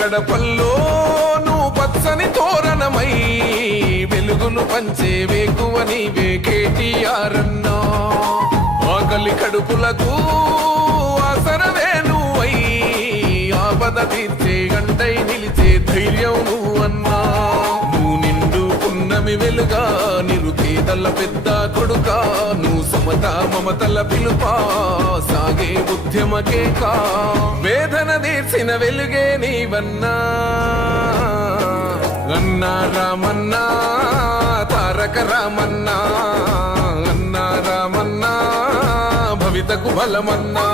గడపల్లో నువ్వు పచ్చని తోరణమై వెలుగును పంచే వేకువ నీవే కేటీఆర్ అన్నా. ఆకలి కడుపులకు ఆసరవే నువ్వై ఆపద తీర్చే గంటై నిలిచే ధైర్యం నువ్వన్నా. నువ్వు నిండు పున్నమి వెలుగా నిరుపేదల పెద్ద కొడుకా. నువ్వు సమత మమతల పిలుపా సాగే ఉద్యమకే కా. వేదన తీర్చిన వెలుగే నీవన్నా. అన్నా రామన్నా తారక రామన్నా. అన్నా రామన్నా భవితకు బలమన్నా.